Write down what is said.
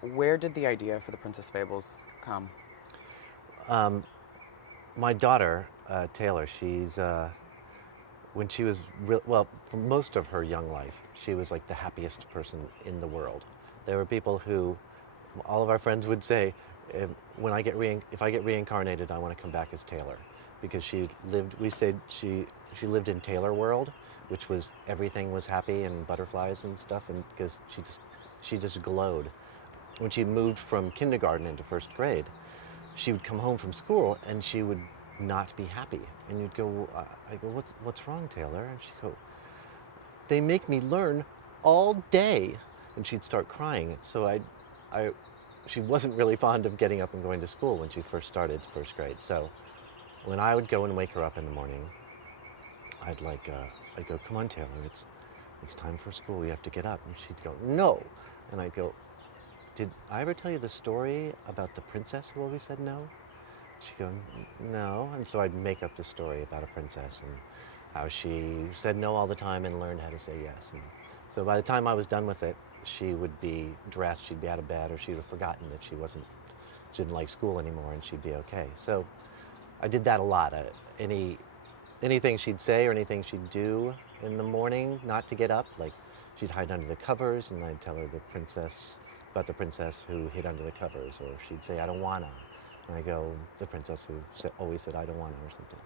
Where did the idea for the Princess Fables come? My daughter, Taylor, when she was, well, for most of her young life, she was like the happiest person in the world. There were people who, all of our friends would say, if I get reincarnated, I want to come back as Taylor. Because we said she lived in Taylor world, which was everything was happy and butterflies and stuff, and because she just glowed. When she moved from kindergarten into first grade, she would come home from school and she would not be happy. And you'd go, I go, what's wrong, Taylor? And she'd go, they make me learn all day. And she'd start crying. So she wasn't really fond of getting up and going to school when she first started first grade. So when I would go and wake her up in the morning, I'd go, come on, Taylor, it's time for school. You have to get up. And she'd go, no. And I'd go, did I ever tell you the story about the princess who always said no? She'd go, no. And so I'd make up the story about a princess and how she said no all the time and learned how to say yes. And so by the time I was done with it, she would be dressed, she'd be out of bed, or she'd have forgotten that she didn't like school anymore, and she'd be okay. So I did that a lot. Anything she'd say or anything she'd do in the morning not to get up, like she'd hide under the covers and I'd tell her about the princess who hid under the covers, or she'd say, I don't wanna. And I go, the princess who always said, I don't wanna, or something.